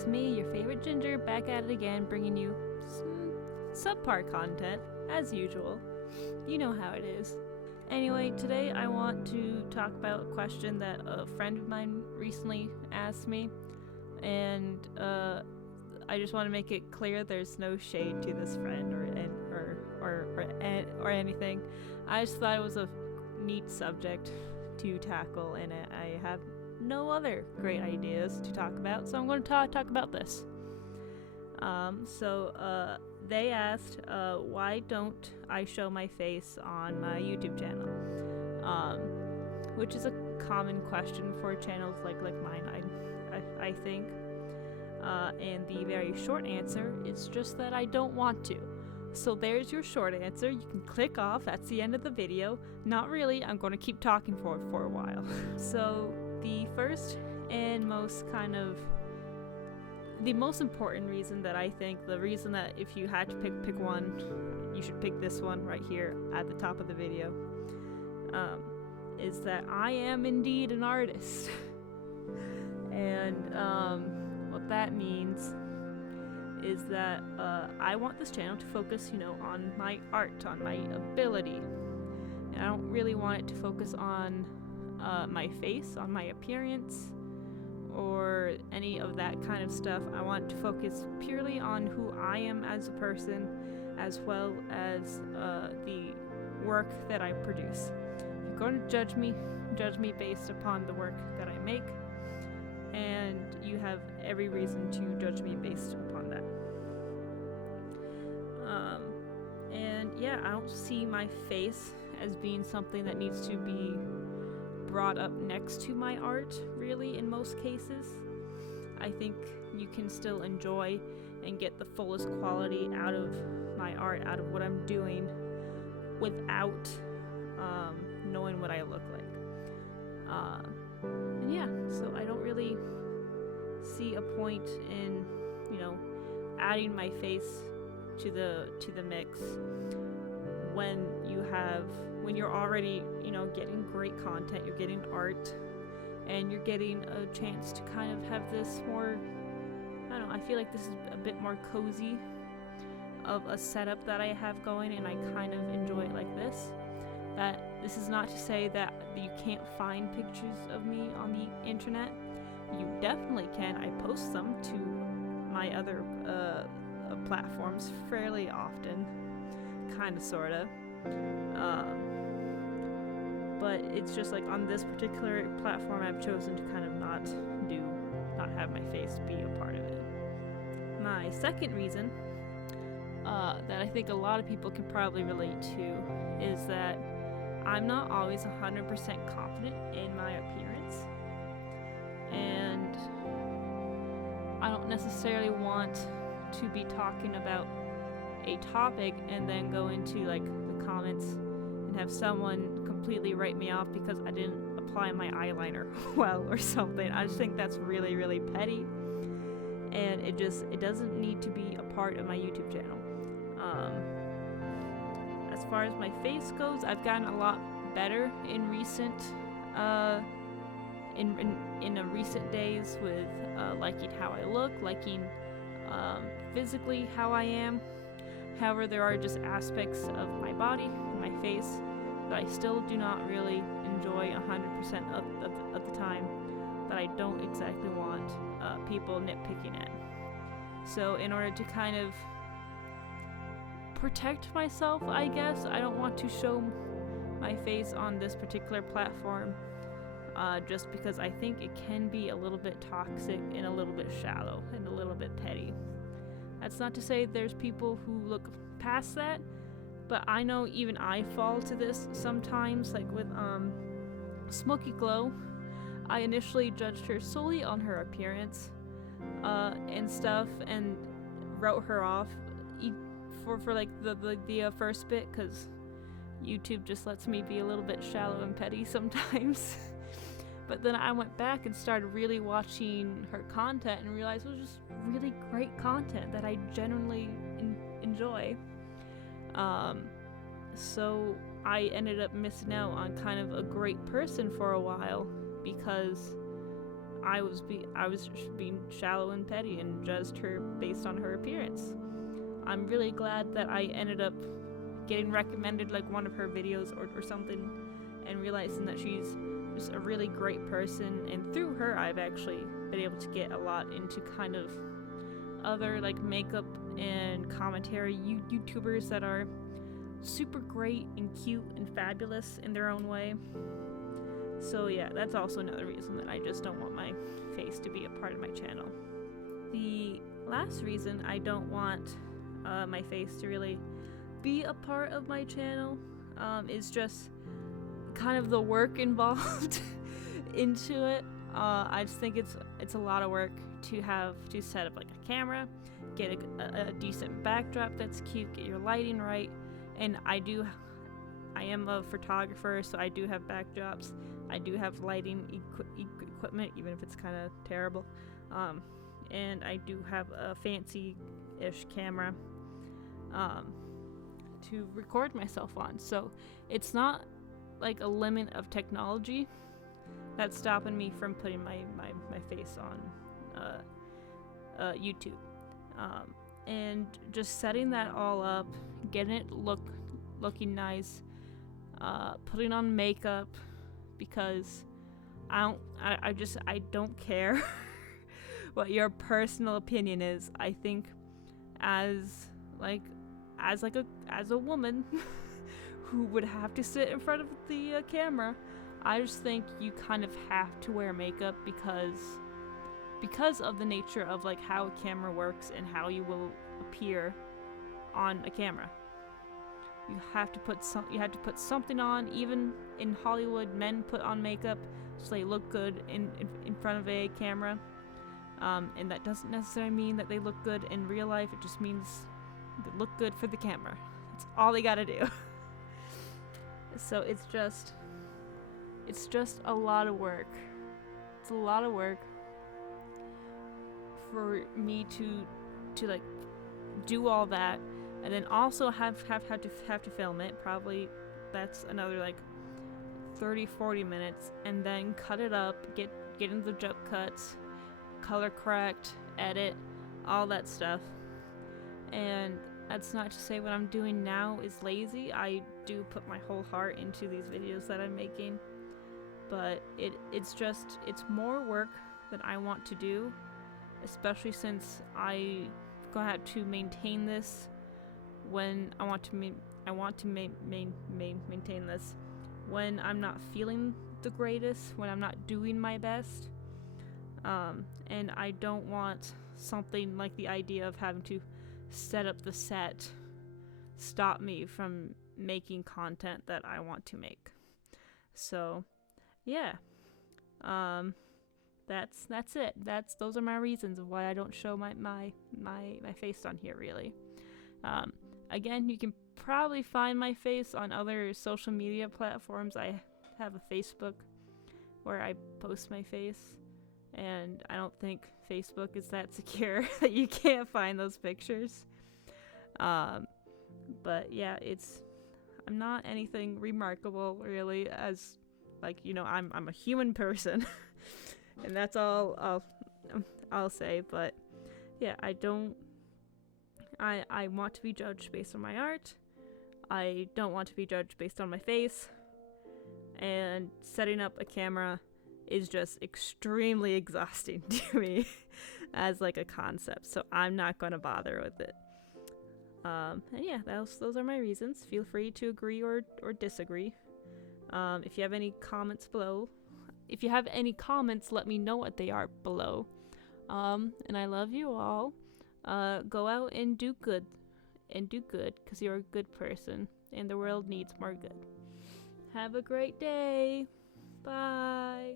it's me, your favorite Ginger, back at it again, bringing you some subpar content, as usual. You know how it is. Anyway, today I want to talk about a question that a friend of mine recently asked me, and I just want to make it clear there's no shade to this friend or anything. I just thought it was a neat subject to tackle, and I have no other great ideas to talk about, so I'm going to talk about this. They asked, why don't I show my face on my YouTube channel? Which is a common question for channels like mine, I think. And the very short answer is just that I don't want to. So there's your short answer. You can click off. That's the end of the video. Not really. I'm going to keep talking for a while. So the first and most the most important reason that I think, the reason that if you had to pick one, you should pick this one right here at the top of the video, is that I am indeed an artist. And what that means is that I want this channel to focus, on my art, on my ability. And I don't really want it to focus on my face, on my appearance, or any of that kind of stuff. I want to focus purely on who I am as a person, as well as the work that I produce. If you're going to judge me based upon the work that I make, and you have every reason to judge me based upon that. I don't see my face as being something that needs to be brought up next to my art, really, in most cases. I think you can still enjoy and get the fullest quality out of my art, out of what I'm doing, without knowing what I look like. So I don't really see a point in, adding my face to the mix when you're already, getting great content, you're getting art, and you're getting a chance to kind of have this more, I feel like this is a bit more cozy of a setup that I have going, and I kind of enjoy it like this. That this is not to say that you can't find pictures of me on the internet. You definitely can. I post them to my other platforms fairly often, kinda, sorta. But it's just like on this particular platform, I've chosen to kind of not have my face be a part of it. My second reason that I think a lot of people can probably relate to is that I'm not always 100% confident in my appearance, and I don't necessarily want to be talking about a topic and then go into the comments and have someone completely write me off because I didn't apply my eyeliner well or something. I just think that's really, really petty, and it doesn't need to be a part of my YouTube channel. As far as my face goes, I've gotten a lot better in recent recent days with liking how I look, liking physically how I am. However, there are just aspects of my body and my face that I still do not really enjoy 100% of the time, that I don't exactly want people nitpicking at. So in order to kind of protect myself, I guess, I don't want to show my face on this particular platform, just because I think it can be a little bit toxic and a little bit shallow and a little bit petty. That's not to say there's people who look past that, but I know even I fall to this sometimes, like with Smoky Glow. I initially judged her solely on her appearance and stuff, and wrote her off for the first bit, because YouTube just lets me be a little bit shallow and petty sometimes. But then I went back and started really watching her content and realized it was just really great content that I genuinely enjoy. So I ended up missing out on kind of a great person for a while, because I was just being shallow and petty and judged her based on her appearance. I'm really glad that I ended up getting recommended like one of her videos or something, and realizing that she's just a really great person, and through her I've actually been able to get a lot into kind of other like makeup and commentary YouTubers that are super great and cute and fabulous in their own way. So yeah, that's also another reason that I just don't want my face to be a part of my channel. The last reason I don't want my face to really be a part of my channel is just kind of the work involved into it. I just think it's a lot of work to have to set up like a camera, get a decent backdrop that's cute, get your lighting right, and I am a photographer, so I do have backdrops, I do have lighting equipment, even if it's kind of terrible, and I do have a fancy-ish camera to record myself on, so it's not like a limit of technology that's stopping me from putting my face on YouTube. And just setting that all up, getting it looking nice, putting on makeup, because I don't care what your personal opinion is. I think as a woman who would have to sit in front of the camera, I just think you kind of have to wear makeup because of the nature of like how a camera works and how you will appear on a camera. You have to put something on. Even in Hollywood, men put on makeup so they look good in front of a camera, and that doesn't necessarily mean that they look good in real life. It just means they look good for the camera. That's all they gotta do. So it's just a lot of work. It's a lot of work for me to like do all that, and then also have to film it. Probably that's another like 30-40 minutes, and then cut it up, get into the jump cuts, color correct, edit, all that stuff. And that's not to say what I'm doing now is lazy. I do put my whole heart into these videos that I'm making, but it's more work than I want to do, especially since I gonna have to maintain this when I want to maintain this when I'm not feeling the greatest, when I'm not doing my best, and I don't want something like the idea of having to set up the set stop me from making content that I want to make. So yeah, that's it. Those are my reasons of why I don't show my face on here, really. Again, you can probably find my face on other social media platforms. I have a Facebook where I post my face, and I don't think Facebook is that secure that you can't find those pictures. But yeah, I'm not anything remarkable, really, as like, you know, I'm a human person. And that's all I'll say. But yeah, I want to be judged based on my art. I don't want to be judged based on my face. And setting up a camera is just extremely exhausting to me as like a concept. So I'm not going to bother with it. And yeah, those are my reasons. Feel free to agree or disagree. If you have any comments below, let me know what they are below. And I love you all. Go out and do good, because you're a good person, and the world needs more good. Have a great day. Bye.